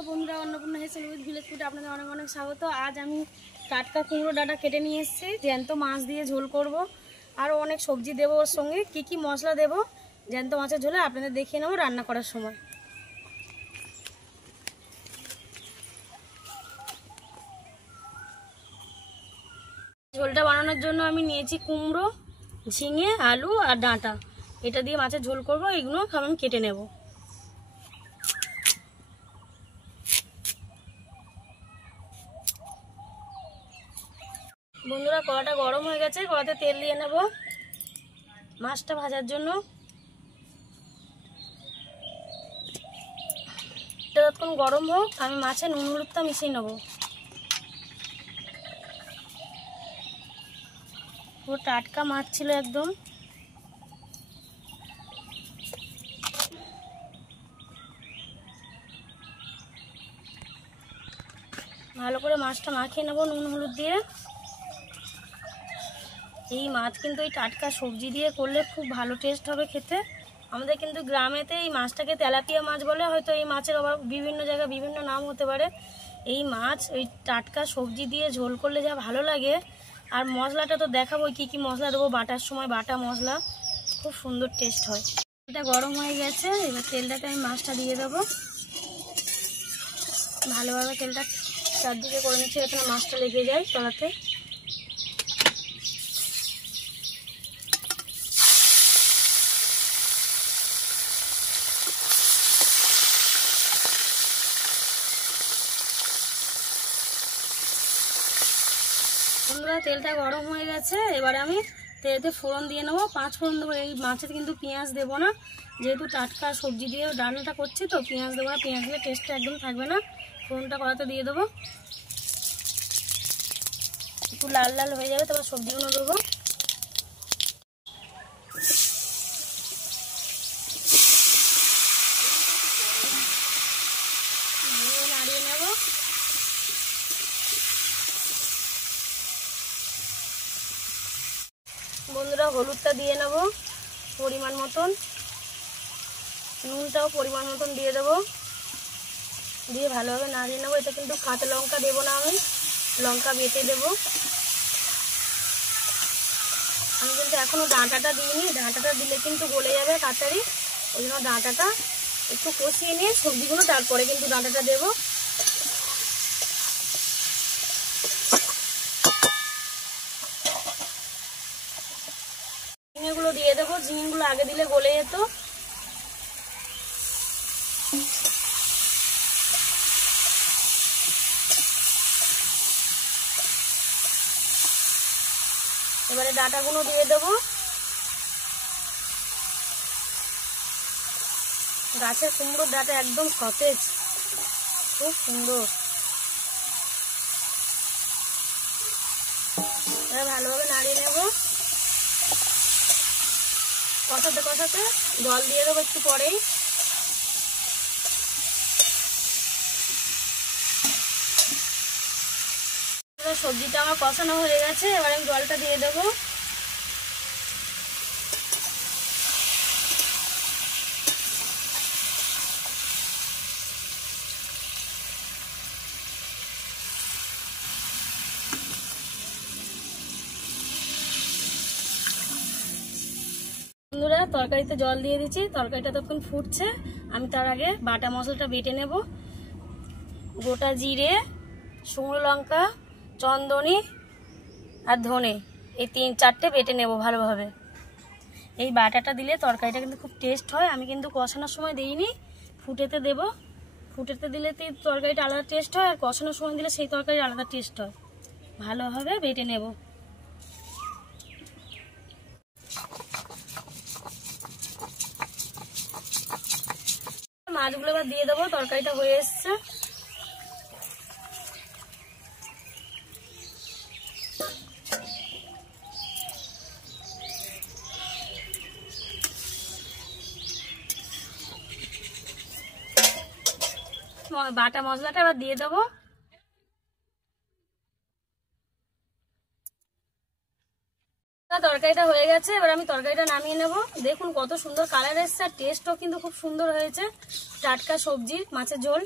তো বন্ধুরা, Annapurna হেসেল with village ফুডে আপনাদের অনেক অনেক স্বাগত। আজ আমি টাটকা কুমড়ো ডাঁটা কেটে নিয়ে এসেছি, জ্যান্ত মাছ দিয়ে ঝোল করব। আরও অনেক সবজি দেবো ওর সঙ্গে। কি কি মশলা দেবো জ্যান্ত মাছের ঝোলে আপনাদের দেখিয়ে নেবো রান্না করার সময়। ঝোলটা বানানোর জন্য আমি নিয়েছি কুমড়ো, ঝিঙে, আলু আর ডাঁটা। এটা দিয়ে মাছের ঝোল করব। এগুলো আমি কেটে নেব। বন্ধুরা, কড়াটা গরম হয়ে গেছে, কড়াতে তেল দিয়ে নেব মাছটা ভাজার জন্য। যতক্ষণ গরম হোক আমি মাছে নুন হলুদটা মিশিয়ে নেব। পুরো টাটকা মাছ ছিল একদম। ভালো করে মাছটা মাখিয়ে নেব নুন হলুদ দিয়ে। এই মাছ কিন্তু এই টাটকা সবজি দিয়ে করলে খুব ভালো টেস্ট হবে খেতে। আমাদের কিন্তু গ্রামেতে এই মাছটাকে তেলাপিয়া মাছ বলে, হয়তো এই মাছের আবার বিভিন্ন জায়গায় বিভিন্ন নাম হতে পারে। এই মাছ ওই টাটকা সবজি দিয়ে ঝোল করলে যা ভালো লাগে। আর মশলাটা তো দেখাবো কি কি মশলা দেবো, বাটার সময় বাটা মশলা, খুব সুন্দর টেস্ট হয়। এটা গরম হয়ে গেছে, এবার তেলটাতে আমি মাছটা দিয়ে দেবো। ভালোভাবে তেলটা চারদিকে করে নিচ্ছি, এখানে মাছটা লেগে যায় তলাতে। বন্ধুরা, তেলটা গরম হয়ে গেছে, এবারে আমি তেলেতে ফোড়ন দিয়ে নেবো। 5 ফোড়ন দেবো। এই মাছের কিন্তু পেঁয়াজ দেবো না, যেহেতু টাটকা সবজি দিয়ে রান্নাটা করছি তো পেঁয়াজ দেবো না। পেঁয়াজ দিলে টেস্টটা একদম থাকবে না। ফোড়নটা কড়াতে দিয়ে দেবো, একটু লাল লাল হয়ে যাবে, তারপর সবজিগুলো দেবো। নাড়িয়ে নেব। বন্ধুরা, হলুদটা দিয়ে নেব পরিমাণ মতন, নুনটাও পরিমাণ মতন দিয়ে দেবো। দিয়ে ভালোভাবে নাড়িয়ে নেবো। এটা কিন্তু কাঁচা লঙ্কা দেবো না, আমি লঙ্কা বেটে দেবো। আমি কিন্তু এখনও ডাঁটাটা দিইনি, ডাঁটাটা দিলে কিন্তু গলে যাবে তাড়াতাড়ি। ওই জন্য ডাঁটাটা একটু কষিয়ে নিয়ে সবজিগুলো তারপরে কিন্তু ডাঁটাটা দেবো। ঝিঙেগুলো দিয়ে দেবো, ঝিঙেগুলো আগে দিলে গলে যেত। এবারে ডাঁটাগুলো দিয়ে দেবো। গাছের কুমড়োর ডাঁটা একদম সতেজ, খুব সুন্দর। এবার ভালোভাবে নাড়িয়ে নেব। কষাতে কষাতে জল দিয়ে দেবো একটু পরেই। সবজিটা আমার কষানো হয়ে গেছে, এবার আমি জলটা দিয়ে দেবো। বন্ধুরা, তরকারিতে জল দিয়ে দিচ্ছি, তরকারিটা তখন ফুটছে। আমি তার আগে বাটা মশলাটা বেটে নেব। গোটা জিরে, শুকনো লঙ্কা, চন্দনী আর ধনে, এই 3-4টে বেটে নেব ভালোভাবে। এই বাটাটা দিলে তরকারিটা কিন্তু খুব টেস্ট হয়। আমি কিন্তু কষানোর সময় দিইনি, ফুটেতে দেব। ফুটেতে দিলে তরকারিটা আলাদা টেস্ট হয়, আর কষানোর সময় দিলে সেই তরকারির আলাদা টেস্ট হয়। ভালোভাবে বেটে নেব। মাছগুলো এবার দিয়ে দেবো, তরকারিটা হয়ে এসছে। বাটা মশলাটা এবার দিয়ে দেবো। তরকারিটা হয়ে গেছে, এবার আমি তরকারিটা নামিয়ে নেব। দেখুন কত সুন্দর কালার এসছে, আর টেস্টও কিন্তু খুব সুন্দর হয়েছে। টাটকা সবজি মাছের ঝোল।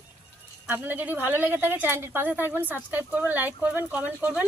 আপনাদের যদি ভালো লেগে থাকে চ্যানেলটির পাশে থাকবেন, সাবস্ক্রাইব করবেন, লাইক করবেন, কমেন্ট করবেন।